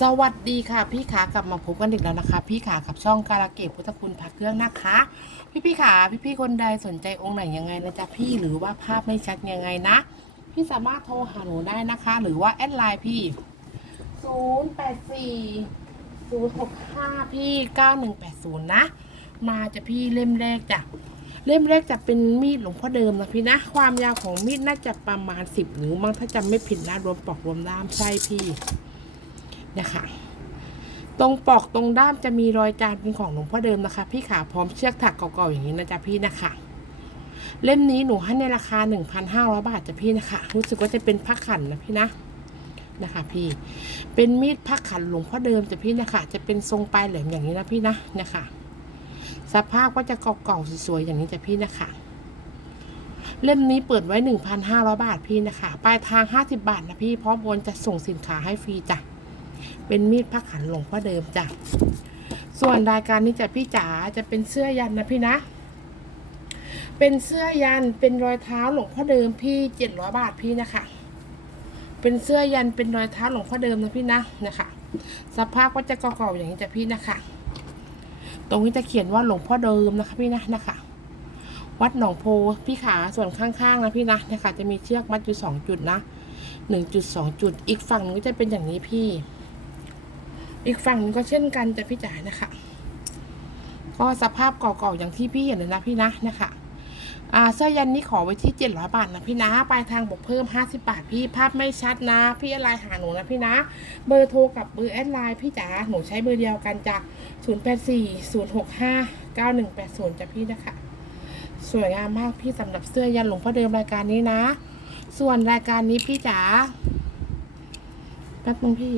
สวัสดีค่ะพี่ขากลับมาพบกันอีกแล้วนะคะ พี่ขากับช่องการะเกดพุทธคุณพักเครื่องนะคะ พี่พี่ขาพี่พี่คนใดสนใจองค์ไหนยังไงนะจ๊ะพี่หรือว่าภาพไม่ชัดยังไงนะ พี่สามารถโทรหาหนูได้นะคะ หรือว่าแอดไลน์พี่ 0 8 4 0 6 5 พี่ 9180 นะ มาจะพี่เล่มแรกจ้ะเล่มแรกจะเป็นมีดหลวงพ่อเดิมนะพี่นะ ความยาวของมีดน่าจะประมาณ 10 นิ้วมั้งถ้าจำไม่ผิดนะรวมปอกรวมด้ามใช่พี่ เนี่ยค่ะ ตรงปอกตรงด้ามจะมีรอยจานเป็นของหลวงพ่อเดิมนะคะ พี่ขาพร้อมเชือกถักเก่าๆอย่างนี้นะจ๊ะพี่นะคะเล่มนี้หนูให้ในราคา 1,500 บาทจ้ะพี่นะคะ รู้สึกว่าจะเป็นผ้าขันนะพี่นะนะคะพี่ เป็นมีดผ้าขันหลวงพ่อเดิมจ้ะพี่นะคะ จะเป็นทรงปลายแหลมอย่างนี้นะพี่นะนี่ยค่ะสภาพก็จะเก่าๆสวยๆอย่างนี้จ้ะพี่นะคะ เล่มนี้เปิดไว้ 1,500 บาทพี่นะคะ ปลายทาง 50 บาทนะพี่ พร้อมโอนจะส่งสินค้าให้ฟรีจ้ะ เป็นมีดผ้าขันหลวงพ่อเดิมจ้ะ ส่วนรายการนี้จะพี่จ๋าจะเป็นเสื้อยันนะพี่นะ เป็นเสื้อยันเป็นรอยเท้าหลวงพ่อเดิมพี่เจ็ดร้อยบาทพี่นะคะ เป็นเสื้อยันเป็นรอยเท้าหลวงพ่อเดิมนะพี่นะนะคะ สภาพก็จะเก่าๆอย่างนี้จ้ะพี่นะคะ ตรงนี้จะเขียนว่าหลวงพ่อเดิมนะคะพี่นะนะคะ วัดหนองโพพี่ขาส่วนข้างๆนะพี่นะนะคะ จะมีเชือกมัดอยู่สองจุดนะหนึ่งจุดสองจุด อีกฝั่งนึงก็จะเป็นอย่างนี้พี่ อีกฝั่งนึงก็เช่นกันจะพี่จ๋านะคะ ก็สภาพเก่าๆอย่างที่พี่เห็นเลยนะพี่นะนะคะอ่าเสื้อยันนี้ขอไว้ที่เจ็ดร้อยบาทนะพี่นะปลายทางบอกเพิ่มห้าสิบาทพี่ภาพไม่ชัดนะ พี่อดไลน์หาหนูนะพี่นะ เบอร์โทรกับเบอร์แอดไลน์พี่จ๋าหนูใช้เบอร์เดียวกันจากศูนย์แปดสี่ศูนย์หกห้าเก้าหนึ่งแปดศูนย์จ้ะพี่นะคะ สวยงามมากพี่สำหรับเสื้อยันหลวงพ่อเดิมรายการนี้นะ ส่วนรายการนี้พี่จ๋าแป๊บนึงพี่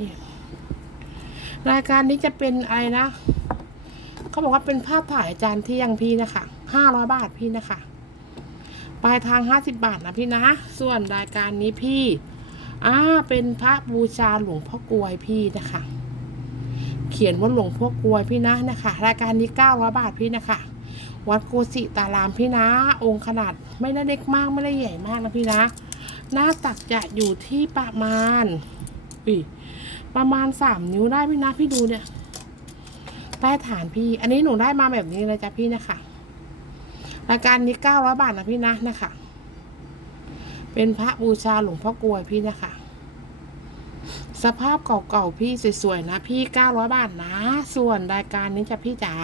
รายการนี้จะเป็นอะไรนะเขาบอกว่าเป็นภาพถ่ายอาจารย์เที่ยงพี่นะคะห้าร้อยบาทพี่นะคะ ปลายทางห้าสิบบาทนะพี่นะ ส่วนรายการนี้พี่อ่าเป็นพระบูชาหลวงพ่อกลวยพี่นะคะ เขียนว่าหลวงพ่อกลวยพี่นะนะคะ รายการนี้เก้าร้อยบาทพี่นะคะ วัดโกสิตารามพี่นะ องค์ขนาดไม่ได้เล็กมากไม่ได้ใหญ่มากนะพี่นะ หน้าตักจะอยู่ที่ประมาณอุ้ย ประมาณสามนิ้วได้พี่นะพี่ดูเนี่ย ใต้ฐานพี่ อันนี้หนูได้มาแบบนี้เลยจ้ะพี่นะคะรายการนี้เก้าร้อยบาทนะพี่นะนะคะ เป็นพระบูชาหลวงพ่อกลวยพี่นะคะ สภาพเก่าๆพี่สวยๆนะ พี่เก้าร้อยบาทนะ ส่วนรายการนี้จะพี่จ๋า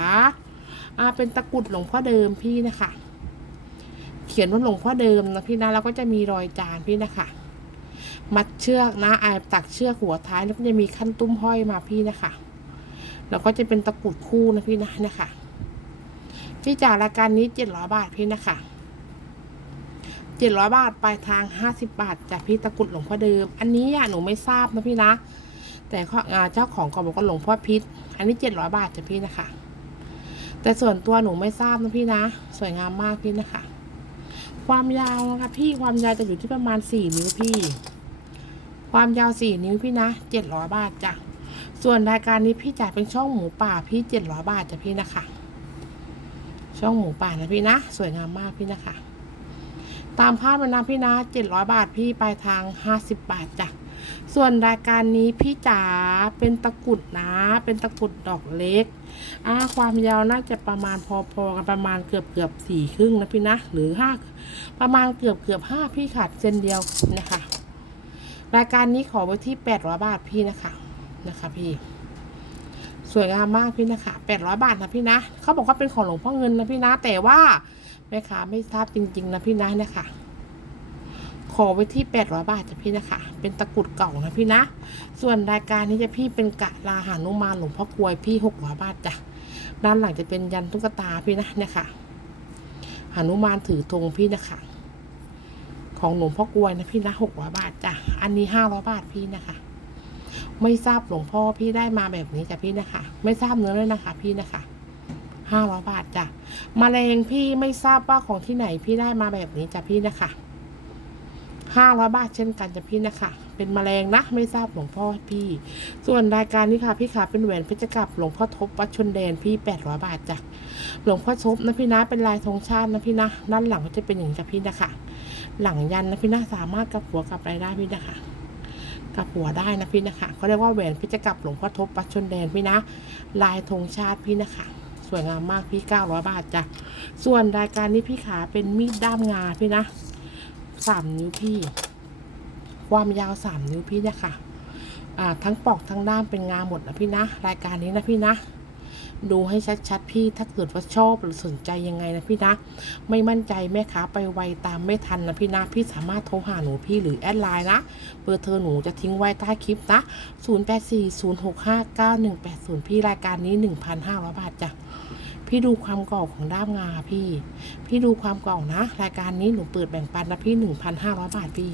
อ่าเป็นตะกรุดหลวงพ่อเดิมพี่นะคะ เขียนว่าหลวงพ่อเดิมนะพี่นะแล้วก็จะมีรอยจานพี่นะคะ มัดเชือกนะไอตักเชือกหัวท้ายแล้วก็จะมีขั้นตุ้มห้อยมาพี่นะคะแล้วก็จะเป็นตะกรุดคู่นะพี่นะนะคะพี่จ่ารายการนี้เจ็ดร้อยบาทพี่นะคะเจ็ดร้อยบาทปลายทางห้าสิบบาทจากพี่ตะกรุดหลวงพ่อเดิม อันนี้อะหนูไม่ทราบนะพี่นะ แต่ข้ออ่าเจ้าของก็บอกว่าหลวงพ่อพิษ อันนี้เจ็ดร้อยบาทจ้ะพี่นะคะ แต่ส่วนตัวหนูไม่ทราบนะพี่นะ สวยงามมากพี่นะคะ ความยาวนะคะพี่ความยาวจะอยู่ที่ประมาณสี่นิ้วพี่ ความยาวสี่นิ้วพี่นะเจ็ดร้อยบาทจ้ะส่วนรายการนี้พี่จ่ายเป็นช่องหมูป่าพี่เจ็ดร้อยบาทจ้ะพี่นะคะ ช่องหมูป่านะพี่นะ สวยงามมากพี่นะคะ ตามภาพเลยนะพี่นะเจ็ดร้อยบาทพี่ปลายทางห้าสิบบาทจ้ะส่วนรายการนี้พี่จ๋าเป็นตะกุดนะ เป็นตะกุดดอกเล็กอ่าความยาวน่าจะประมาณพอๆกันประมาณเกือบเกือบสี่ครึ่งนะพี่นะ หรือห้าประมาณเกือบเกือบห้าพี่ขาดเส้นเดียวนะคะ รายการนี้ขอไว้ที่แปดร้อยบาทพี่นะคะนะคะพี่ สวยงามมากพี่นะคะแปดร้อยบาทนะพี่นะเขาบอกว่าเป็นของหลวงพ่อเงินนะพี่นะ แต่ว่าแม่ค้าไม่ทราบจริง ๆ นะพี่นะนะคะขอไว้ที่แปดร้อยบาทจ้ะพี่นะคะ เป็นตะกรุดเก่านะพี่นะ ส่วนรายการนี้จะพี่เป็นกะลาหานุมานหลวงพ่อกลวยพี่หกร้อยบาทจ้ะ ด้านหลังจะเป็นยันตุ๊กตาพี่นะเนี่ยค่ะหานุมานถือธงพี่นะคะ ของหลวงพ่อกวยนะพี่นะหกร้อยบาทจ้ะ อันนี้ห้าร้อยบาทพี่นะคะ ไม่ทราบหลวงพ่อพี่ได้มาแบบนี้จ้ะพี่นะคะ ไม่ทราบเนื้อเลยนะคะ พี่นะคะห้าร้อยบาทจ้ะมาแมลงพี่ไม่ทราบว่าของที่ไหนพี่ได้มาแบบนี้จ้ะพี่นะคะห้าร้อยบาทเช่นกันจ้ะพี่นะคะ เป็นมแมลงนะไม่ทราบหลวงพ่อพี่ ส่วนรายการนี้ค่ะพี่ขาเป็นแหวนเพชรกับหลวงพ่อทบวัดชนแดนพี่แปดร้อยบาทจ้ะหลวงพ่อทบนะพี่นะเป็นลายธงชาตินะพี่นะด้านหลังก็จะเป็นอย่างนี้จ้ะพี่นะคะ หลังยันนะพี่นะสามารถกลับหัวกลับอะไรได้พี่นะคะกลับหัวได้นะพี่นะคะเขาเรียกว่าแหวนพี่จะกลับหลวงพ่อทบปัชชนแดนพี่นะ ลายธงชาติพี่นะคะ สวยงามมากพี่900บาทจ้ะส่วนรายการนี้พี่ขาเป็นมีดด้ามงาพี่นะสามนิ้วพี่ ความยาวสามนิ้วพี่เนี่ยค่ะอ่าทั้งปอกทั้งด้ามเป็นงาหมดนะพี่นะ รายการนี้นะพี่นะ ดูให้ชัดๆพี่ถ้าเกิดว่าชอบหรือสนใจยังไงนะพี่นะ ไม่มั่นใจแม่ค้าไปไวตามไม่ทันนะพี่นะ พี่สามารถโทรหาหนูพี่หรือแอดไลน์นะ เบอร์เธอหนูจะทิ้งไว้ใต้คลิปนะ 0840659180 พี่รายการนี้ 1,500 บาทจ้ะพี่ดูความเก่าของด้ามงาพี่ พี่ดูความเก่านะ รายการนี้หนูเปิดแบ่งปันนะพี่1,500บาทพี่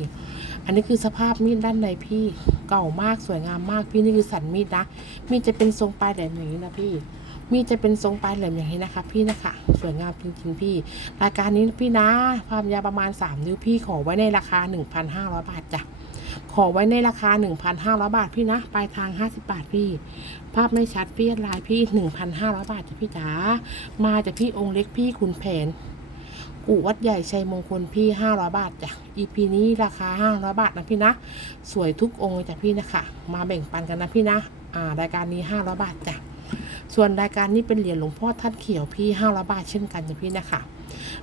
อันนี้คือสภาพมีดด้านในพี่เก่ามากสวยงามมากพี่นี่คือสันมีดนะ มีดจะเป็นทรงปลายแหลมอย่างนี้นะพี่ มีดจะเป็นทรงปลายแหลมอย่างนี้นะคะ พี่นะคะ สวยงามจริงๆพี่ รายการนี้พี่นะ ความยาวประมาณ 3 นิ้วพี่ขอไว้ในราคา 1,500 บาทจ้ะขอไว้ในราคา 1,500 บาทพี่นะ ปลายทาง 50 บาทพี่ ภาพไม่ชัดพี่ลายพี่ 1,500 บาทจ้ะพี่จ๋า มาจากพี่องค์เล็กพี่ขุนแผน กูวัดใหญ่ชัยมงคลพี่ 500 บาทจ้ะ EP นี้ราคา 500 บาทนะพี่นะ สวยทุกองค์จ้ะพี่นะคะ มาแบ่งปันกันนะพี่นะ อ่ารายการนี้ 500 บาทจ้ะ ส่วนรายการนี้เป็นเหรียญหลวงพ่อท่านเขียวพี่500บาทเช่นกันจ้ะพี่นะคะ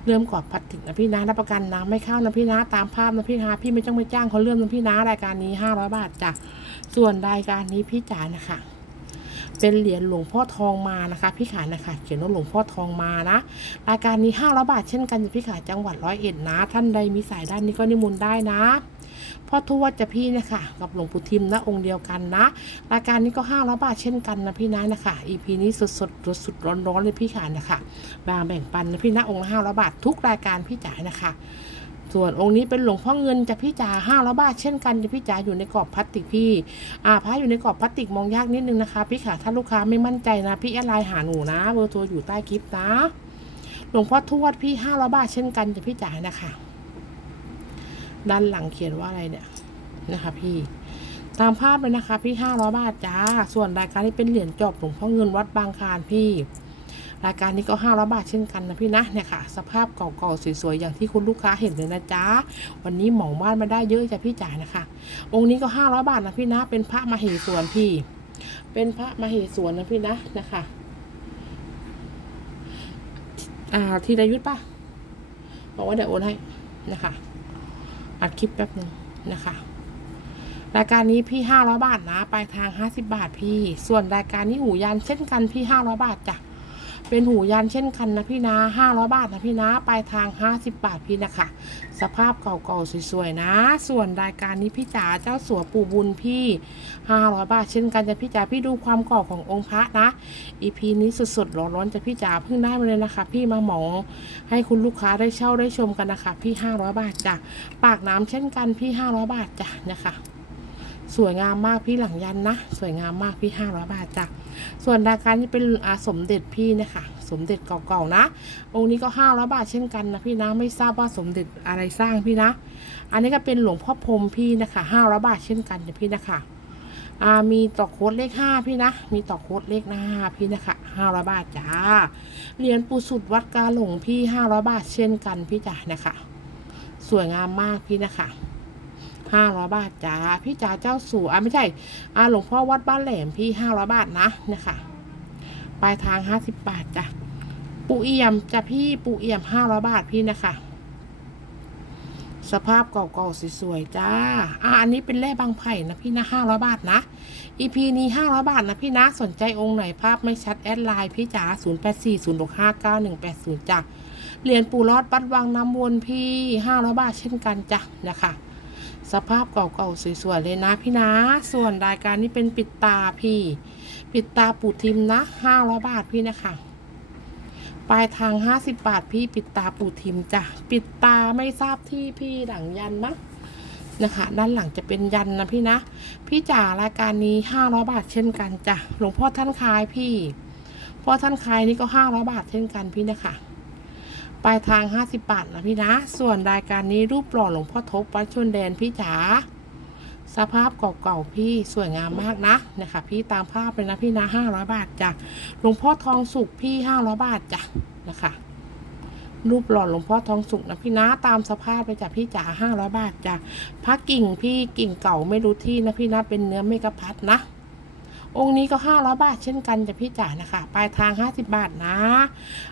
เริ่มกรอบพลาสติกนะพี่นะรับประกันน้ำไม่เข้านะพี่นะตามภาพนะพี่นะพี่ไม่ต้องไปจ้างเขาเริ่มนะพี่นะรายการนี้500บาทจ้ะส่วนรายการนี้พี่จ๋านะคะเป็นเหรียญหลวงพ่อทองมานะคะ พี่ขานะคะ เขียนว่าหลวงพ่อทองมานะ รายการนี้500บาทเช่นกันจ้ะพี่ขาจังหวัดร้อยเอ็ดนะ ท่านใดมีสายด้านนี้ก็นิมนต์ได้นะ พ่อทวดจะพี่นะคะกับหลวงปู่ทิมนะองค์เดียวกันนะ รายการนี้ก็500บาทเช่นกันนะพี่นะนะคะ EP นี้สดสดสดสุดร้อนร้อนเลยพี่ขานะคะบางแบ่งปันนะพี่นะองค์ละ500บาททุกรายการพี่จ๋ายนะคะ ส่วนองค์นี้เป็นหลวงพ่อเงินจะพี่จ๋าห้าร้อยบาทเช่นกันจะพี่จ๋าอยู่ในกรอบพลาสติกพี่อ่าพระอยู่ในกรอบพลาสติกมองยากนิดนึงนะคะ พี่ขาถ้าลูกค้าไม่มั่นใจนะ พี่แอดไลน์หาหนูนะเบอร์โทรอยู่ใต้คลิปนะหลวงพ่อทวดพี่ห้าร้อยบาทเช่นกันจะพี่จ๋ายนะคะ ด้านหลังเขียนว่าอะไรเนี่ยนะคะพี่ตามภาพเลยนะคะ พี่ห้าร้อยบาทจ้า ส่วนรายการที่เป็นเหรียญจอบหลวงพ่อเงินวัดบางคานพี่ รายการนี้ก็ห้าร้อยบาทเช่นกันนะพี่นะเนี่ยค่ะ สภาพเก่าๆสวยๆอย่างที่คุณลูกค้าเห็นเลยนะจ๊ะวันนี้หมาบ้านมาได้เยอะจ้ะพี่จ๋านะคะ องค์นี้ก็ห้าร้อยบาทนะพี่นะ เป็นพระมเหสวนพี่ เป็นพระมเหสวนนะพี่นะนะคะอ่าธีรยุทธป่ะบอกว่าเดี๋ยวโอนให้นะคะ อัดคลิปแป๊บหนึ่งนะคะ รายการนี้พี่ห้าร้อยบาทนะ ปลายทางห้าสิบาทพี่ ส่วนรายการนี้หูยันเช่นกันพี่ห้าร้อยบาทจ้ะ เป็นหูยันเช่นกันนะพี่นะห้าร้อยบาทนะพี่นะปลายทางห้าสิบบาทพี่นะคะ สภาพเก่าๆสวยๆนะ ส่วนรายการนี้พี่จ๋าเจ้าสัวปู่บุญพี่ห้าร้อยบาทเช่นกันจะพี่จ๋าพี่ดูความเก่าขององค์พระนะอีพีนี้สดๆร้อนๆจะพี่จ๋าเพิ่งได้มาเลยนะคะ พี่มาหมอให้คุณลูกค้าได้เช่าได้ชมกันนะคะ พี่ห้าร้อยบาทจ้ะปากน้ำเช่นกันพี่ห้าร้อยบาทจ้ะนะคะ สวยงามมากพี่หลังยันนะ สวยงามมากพี่ห้าร้อยบาทจ้ะส่วนรายการนี้เป็นอาสมเด็จพี่นะคะ สมเด็จเก่าๆนะ องค์นี้ก็ห้าร้อยบาทเช่นกันนะพี่นะไม่ทราบว่าสมเด็จอะไรสร้างพี่นะ อันนี้ก็เป็นหลวงพ่อพรมพี่นะคะห้าร้อยบาทเช่นกันนะพี่นะคะอ่ามีต่อโค้ดเลขห้าพี่นะ มีต่อโค้ดเลขหน้าพี่นะคะห้าร้อยบาทจ้าเหรียญปูสุดวัดกาหลงพี่ห้าร้อยบาทเช่นกันพี่จ๋านะคะ สวยงามมากพี่นะคะ ห้าร้อยบาทจ้าพี่จ๋าเจ้าสู่อ่าไม่ใช่อ่าหลวงพ่อวัดบ้านแหลมพี่ห้าร้อยบาทนะเนะคะปลายทางห้าสิบบาทจ้ะปูเอี่ยมจ้ะพี่ปูเอี่ยมห้าร้อยบาทพี่นะคะสภาพเก่าๆสวยๆจ้า อ่าอันนี้เป็นแร่บางไผ่นะพี่นะห้าร้อยบาทนะ EP นี้ห้าร้อยบาทนะพี่นะ สนใจองค์ไหนภาพไม่ชัดแอดไลน์พี่จ๋าศูนย์แปดสี่ศูนย์หกห้าเก้าหนึ่งแปดศูนย์จ้ะเหรียญปูรอดปัดวังน้ำวนพี่ห้าร้อยบาทเช่นกันจ้ะนะคะ สภาพเก่าๆสวยๆเลยนะพี่นะ ส่วนรายการนี้เป็นปิดตาพี่ ปิดตาปูทิมนะห้าร้อยบาทพี่นะคะปลายทางห้าสิบบาทพี่ปิดตาปูทิมจ้ะปิดตาไม่ทราบที่พี่หลังยันมั้งนะคะด้านหลังจะเป็นยันนะพี่นะ พี่จ๋ารายการนี้ห้าร้อยบาทเช่นกันจ้ะหลวงพ่อท่านคายพี่พ่อท่านคายนี่ก็ห้าร้อยบาทเช่นกันพี่นะคะ ปลายทางห้าสิบบาทนะพี่นะ ส่วนรายการนี้รูปหล่อหลวงพ่อทบวัดชนแดนพี่จ๋า สภาพเก่าๆพี่สวยงามมากนะนะคะพี่ตามภาพเลยนะพี่นะห้าร้อยบาทจ้ะ หลวงพ่อทองสุกพี่ห้าร้อยบาทจ้ะนะคะ รูปหล่อหลวงพ่อทองสุกนะพี่นะตามสภาพไปจ้ะพี่จ๋าห้าร้อยบาทจ้ะพระกิ่งพี่กิ่งเก่าไม่รู้ที่นะพี่นะเป็นเนื้อเมกะพัดนะ องค์นี้ก็ห้าร้อยบาทเช่นกันจ้ะพี่จ๋านะคะ ปลายทางห้าสิบาทนะ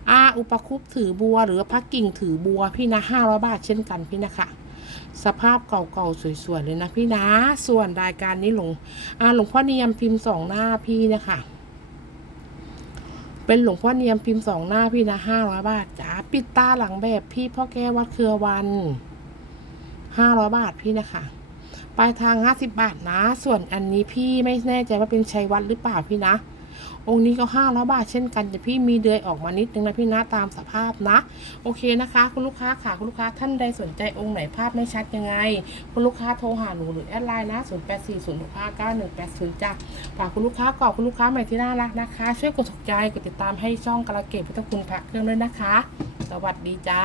อาอุปคุปถือบัว หรือพระกิ่งถือบัวพี่นะห้าร้อยบาทเช่นกันพี่นะคะ สภาพเก่าๆสวยๆเลยนะพี่นะ ส่วนรายการนี้หลวงอาหลวงพ่อเนียมพิมพ์สองหน้าพี่นะคะเป็นหลวงพ่อเนียมพิมพ์สองหน้าพี่นะห้าร้อยบาทจ้าปิดตาหลังแบบพี่พ่อแก้ววัดเครือวันห้าร้อยบาทพี่นะคะ ปลายทางห้าสิบบาทนะ ส่วนอันนี้พี่ไม่แน่ใจว่าเป็นชัยวัดหรือเปล่าพี่นะ องค์นี้ก็ห้าร้อยบาทเช่นกันแต่พี่มีเดือยออกมานิดนึงนะพี่นะตามสภาพนะ โอเคนะคะ คุณลูกค้าค่ะคุณลูกค้าท่านใดสนใจองค์ไหนภาพไม่ชัดยังไง คุณลูกค้าโทรหาหนูหรือแอดไลน์นะ0 8 4 0 6 5 9 1 8 0จ้ะฝากคุณลูกค้ากรอบคุณลูกค้าใหม่ที่น่ารักนะคะ ช่วยกดถูกใจกดติดตามให้ช่องกระเกตพุทธคุณพระเครื่องด้วยนะคะ สวัสดีจ้า